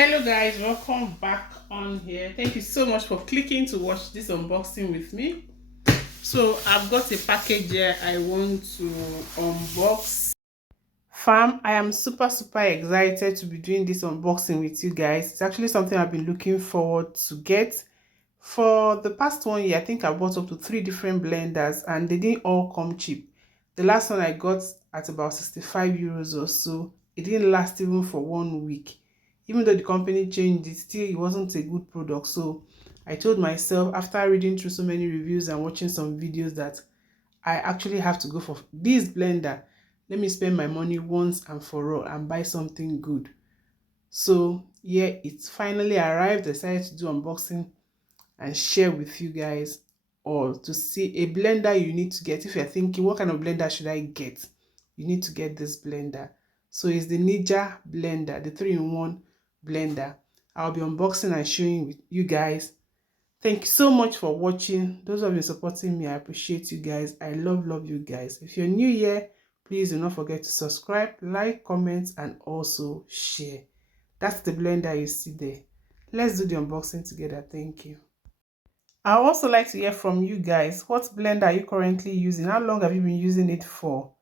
Hello guys, welcome back on here. Thank you so much for clicking to watch this unboxing with me. So I've got a package here I want to unbox. Fam, I am super excited to be doing this unboxing with you guys. It's actually something I've been looking forward to get for the past 1 year. I think I bought up to 3 different blenders and they didn't all come cheap. The last one I got at about 65 euros or so. It didn't last even for 1 week. Even though the company changed it, still it wasn't a good product. So I told myself, after reading through so many reviews and watching some videos, that I actually have to go for this blender. Let me spend my money once and for all and buy something good. So yeah, it's finally arrived. I decided to do unboxing and share with you guys all to see a blender you need to get. If you're thinking, what kind of blender should I get? You need to get this blender. So it's the Ninja blender, the 3-in-1 blender. I'll be unboxing and showing with you guys. Thank you so much for watching. Those who have been supporting me, I appreciate you guys. I love you guys. If you're new here, please do not forget to subscribe, like, comment, and also share. That's the blender you see there. Let's do the unboxing together. Thank you. I also like to hear from you guys. What blender are you currently using? How long have you been using it for?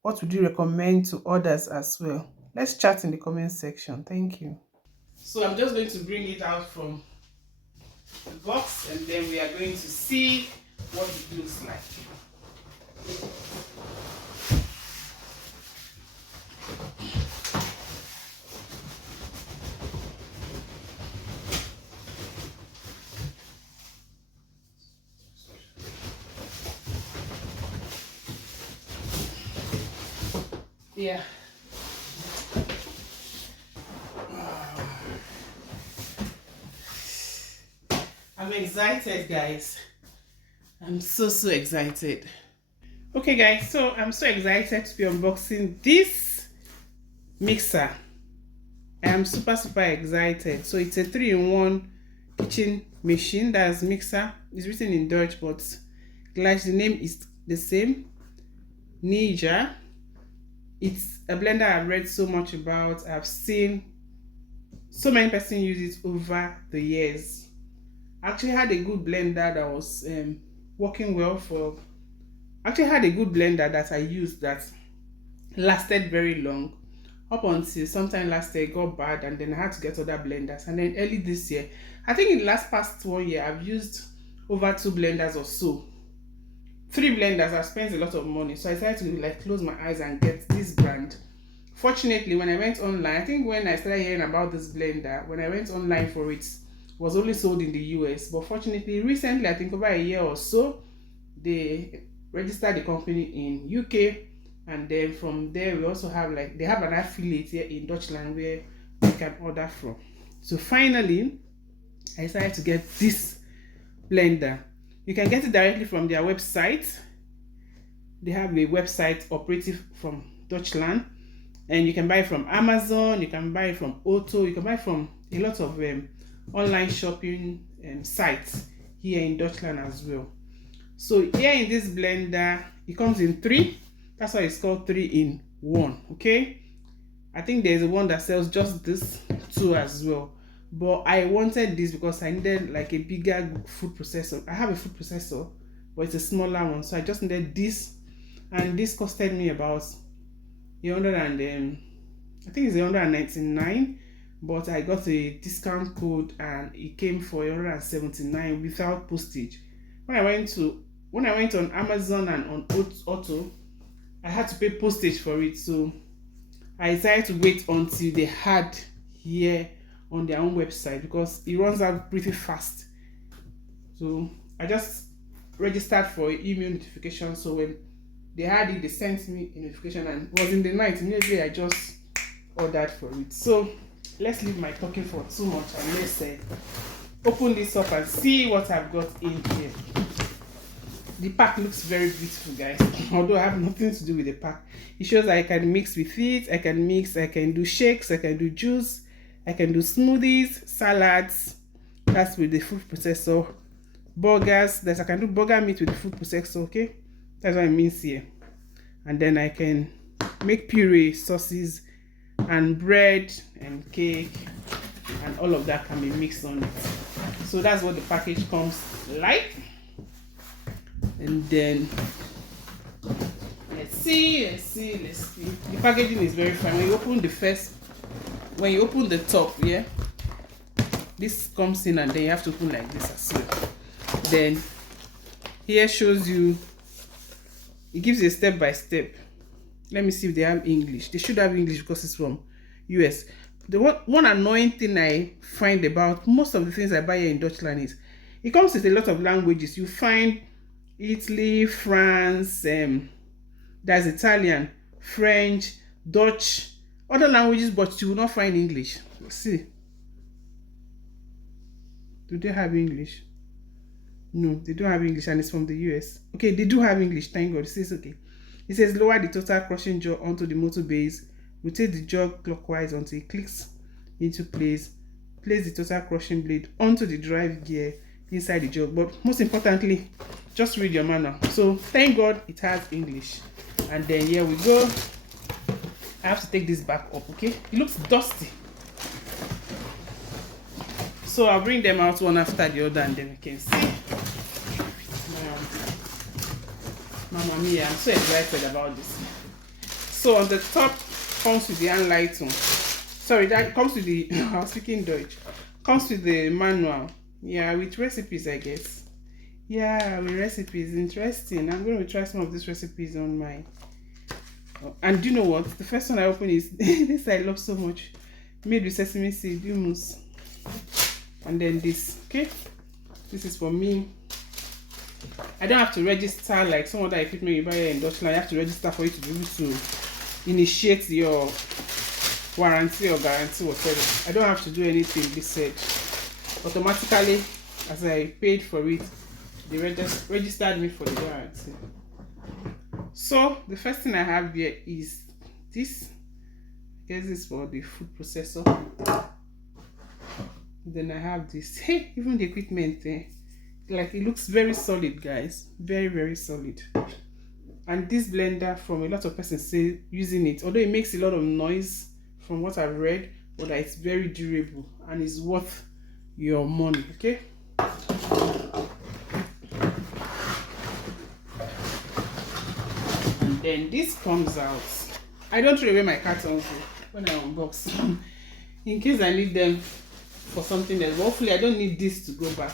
What would you recommend to others as well? Let's chat in the comment section. Thank you. So I'm just going to bring it out from the box and then we are going to see what it looks like. Yeah. I'm excited, guys. I'm so excited. Okay, guys, so I'm so excited to be unboxing this mixer. I am super excited. So it's a 3-in-1 kitchen machine. That's mixer. It's written in Dutch, but like the name is the same. Ninja. It's a blender I've read so much about. I've seen so many people use it over the years. I actually had a good blender that was working well for. Actually had a good blender that I used that lasted very long up until sometime last year it got bad and then I had to get other blenders. And then early this year, I think in the past 1 year, I've used over 2 blenders or so. 3 blenders. I've spent a lot of money, so I decided to like close my eyes and get this brand. Fortunately, when I went online, I think when I started hearing about this blender, when I went online for it, was only sold in the US. But fortunately, recently, I think over a year or so, they registered the company in UK, and then from there we also have like they have an affiliate here in Deutschland where we can order from. So finally, I decided to get this blender. You can get it directly from their website. They have a website operative from Deutschland, and you can buy it from Amazon, you can buy it from Otto, you can buy it from a lot of online shopping sites here in Deutschland as well. So here in this blender, it comes in 3. That's why it's called 3-in-1. Okay, I think there's one that sells just this 2 as well, but I wanted this because I needed like a bigger food processor. I have a food processor, but it's a smaller one, so I just needed this, and this costed me about 100 and I think it's 199, but I got a discount code and it came for 179 without postage. When I went on Amazon and on Otto, I had to pay postage for it, so I decided to wait until they had here on their own website because it runs out pretty fast. So I just registered for email notification, so when they had it, they sent me a notification, and it was in the night. Immediately I just ordered for it. So let's leave my talking for too much and let's open this up and see what I've got in here. The pack looks very beautiful, guys. Although I have nothing to do with the pack. It shows I can mix with it. I can mix, I can do shakes, I can do juice, I can do smoothies, salads. That's with the food processor. Burgers, I can do burger meat with the food processor, okay? That's what it means here. And then I can make puree, sauces, and bread and cake and all of that can be mixed on it. So that's what the package comes like. And then let's see. The packaging is very fine. When you open the top, yeah, this comes in, and then you have to open like this as well. Then here shows you, it gives you a step by step. Let me see if they have English. They should have English because it's from US. The one annoying thing I find about most of the things I buy here in Deutschland is it comes with a lot of languages. You find Italy, France, there's Italian, French, Dutch, other languages, but you will not find English. Let's see. Do they have English? No, they don't have English, and it's from the US. Okay, they do have English, thank God. It says okay. It says lower the total crushing jaw onto the motor base. Rotate the jaw clockwise until it clicks into place. Place the total crushing blade onto the drive gear inside the jaw. But most importantly, just read your manual. So thank God it has English. And then here we go. I have to take this back up, okay? It looks dusty. So I'll bring them out one after the other, and then we can see. Mamma mia, I'm so excited about this. So on the top comes with the Anleitung. Sorry, that comes with the I was speaking Deutsch. Comes with the manual. Yeah, with recipes, I guess. Yeah, with recipes. Interesting. I'm going to try some of these recipes on my. And do you know what? The first one I open is this I love so much. Made with sesame seed, hummus. And then this, okay? This is for me. I don't have to register like some other equipment you buy here in Deutschland. You have to register for you to be able to initiate your warranty or guarantee, whatever. I don't have to do anything. This said automatically, as I paid for it, they registered me for the warranty. So the first thing I have here is this. I guess this is for the food processor. Then I have this. Hey, even the equipment there. Like it looks very solid, guys. Very, very solid. And this blender, from a lot of persons say using it, although it makes a lot of noise from what I've read, but it's very durable and it's worth your money, okay? And then this comes out. I don't throw away my cartons when I unbox in case I need them for something else. Hopefully I don't need this to go back.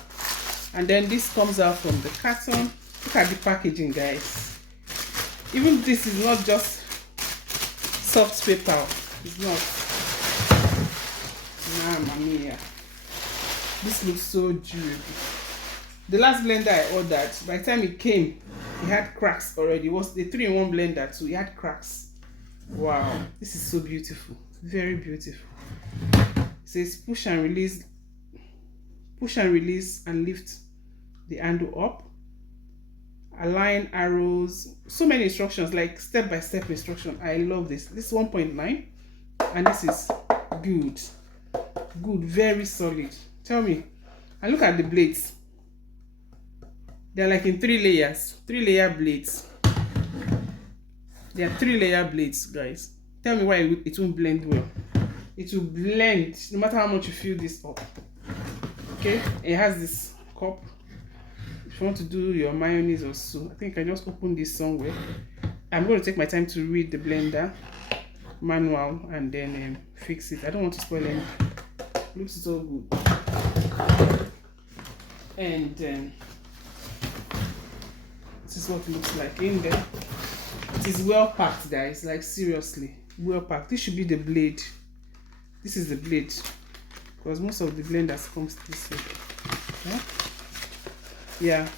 And then this comes out from the carton. Look at the packaging, guys. Even this is not just soft paper. It's not. Mamma mia. This looks so durable. The last blender I ordered, by the time it came, it had cracks already. It was the 3-in-1 blender too. It had cracks. Wow. This is so beautiful. Very beautiful. It says push and release and lift the handle up, align arrows, so many instructions, like step-by-step instruction. I love this. This is 1.9 and this is good, very solid. Tell me. And look at the blades. They're like in 3-layer blades. They are 3-layer blades, guys. Tell me why it won't blend well. It will blend no matter how much you fill this up. Okay, it has this cup. If you want to do your mayonnaise or so, I think I just open this somewhere. I'm going to take my time to read the blender manual and then fix it. I don't want to spoil anything. Looks so good. And this is what it looks like in there. It is well packed, guys. Like seriously, well packed. This should be the blade. This is the blade. Because most of the blenders comes this way. Yeah,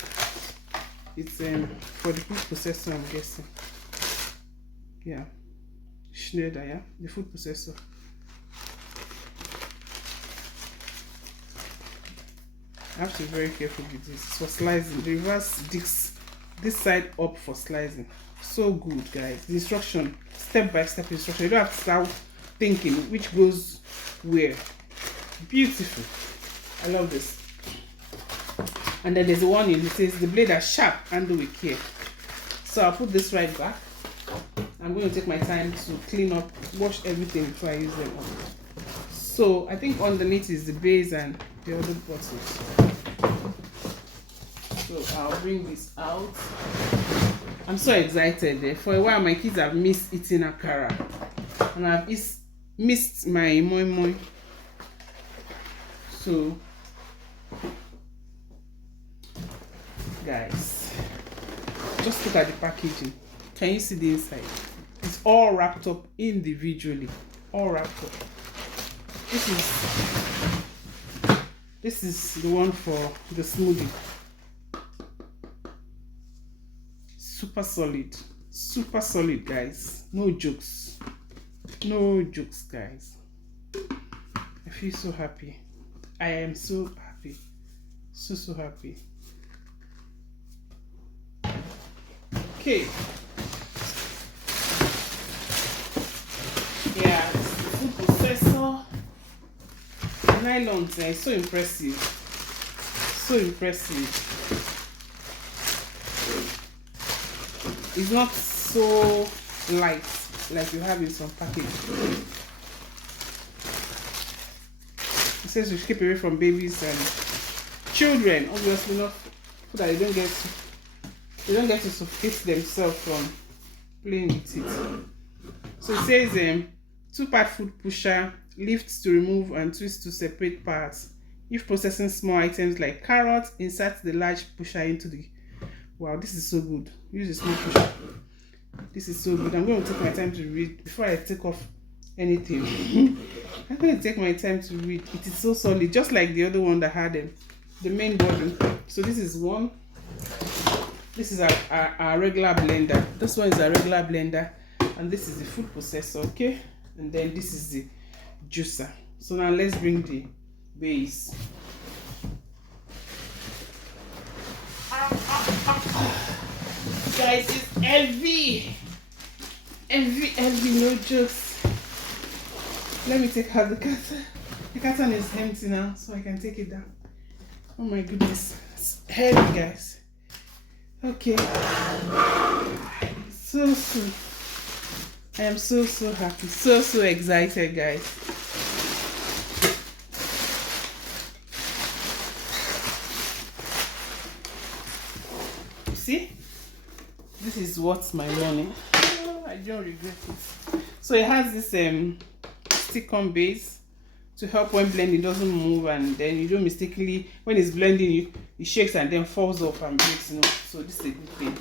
it's for the food processor, I'm guessing. Yeah, Schneider, yeah, the food processor. I have to be very careful with this. It's for slicing. The reverse digs this side up for slicing. So good, guys. The instruction, step-by-step instruction. You don't have to start thinking which goes where. Beautiful. I love this. And then there's the one in it says the blade are sharp, handle with care. So I'll put this right back. I'm going to take my time to clean up, wash everything before I use them up. So I think underneath is the base and the other bottles. So I'll bring this out. I'm so excited. For a while my kids have missed eating akara, and I've missed my moi moi. So guys, just look at the packaging. Can you see the inside? It's all wrapped up individually. All wrapped up. This is the one for the smoothie. Super solid, guys. No jokes, guys. I feel so happy. I am so happy, so happy. Okay, yeah, food processor. Nylons, so impressive, It's not so light like you have in some packaging. It says you should keep away from babies and children, obviously, not so that they don't get to suffocate themselves from playing with it. So it says 2-part food pusher, lifts to remove and twist to separate parts. If processing small items like carrots, insert the large pusher into the... Wow, this is so good. Use a small pusher. This is so good. I'm going to take my time to read before I take off anything. I'm going to take my time to read. It is so solid, just like the other one that had the main body. So this is one. This is our regular blender. This one is a regular blender, and this is the food processor, okay? And then this is the juicer. So now let's bring the base. Guys, it's heavy, no jokes. Let me take out the carton. The carton is empty now, so I can take it down. Oh my goodness, it's heavy, guys. Okay, so I am so happy, so excited, guys. You see, this is what's my money. I don't regret it. So it has this stick-on base to help when blending doesn't move, and then you don't mistakenly, when it's blending, it shakes and then falls off and breaks, you know. So this is a good thing.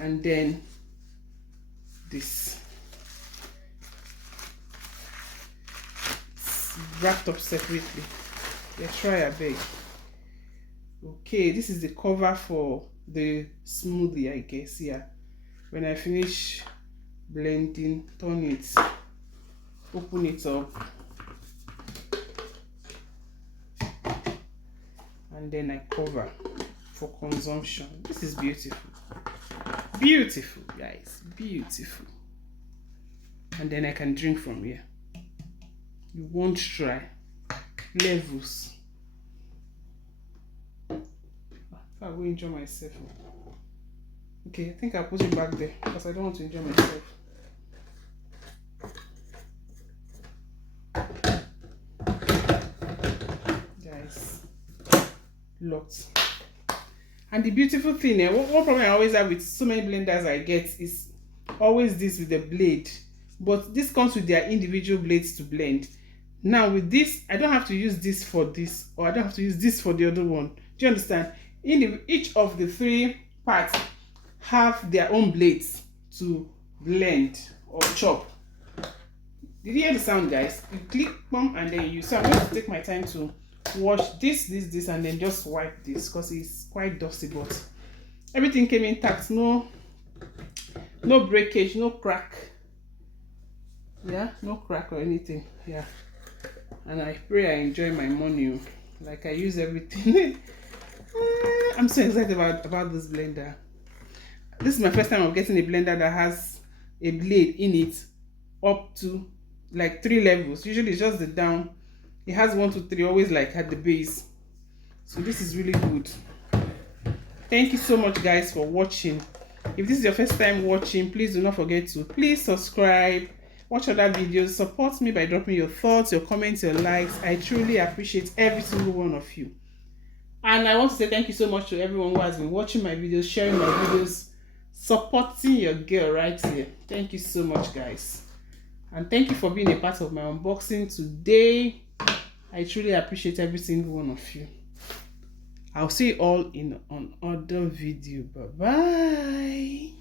And then this, it's wrapped up separately. Yeah, try a bag. Okay, this is the cover for the smoothie, I guess. Yeah, when I finish blending, turn it, open it up, and then I cover for consumption. This is beautiful, guys, beautiful. And then I can drink from here. You won't try. Levels. I will enjoy myself. Okay, I think I'll put it back there because I don't want to enjoy myself. Guys, lots. And the beautiful thing, one problem I always have with so many blenders I get is always this with the blade. But this comes with their individual blades to blend. Now with this, I don't have to use this for this, or I don't have to use this for the other one. Do you understand? Each of the 3 parts have their own blades to blend or chop. Did you hear the sound, guys? You click, boom, and then you. So I'm going to take my time to wash this, and then just wipe this because it's quite dusty. But everything came intact. No breakage, no crack. Yeah, no crack or anything. Yeah, and I pray I enjoy my money. Like I use everything. I'm so excited about this blender. This is my first time of getting a blender that has a blade in it up to like 3 levels. Usually it's just the down. It has 1, 2, 3, always like at the base. So this is really good. Thank you so much, guys, for watching. If this is your first time watching, please do not forget to please subscribe, watch other videos. Support me by dropping your thoughts, your comments, your likes. I truly appreciate every single one of you. And I want to say thank you so much to everyone who has been watching my videos, sharing my videos, supporting your girl right here. Thank you so much, guys. And thank you for being a part of my unboxing today. I truly appreciate every single one of you. I'll see you all in another video. Bye-bye.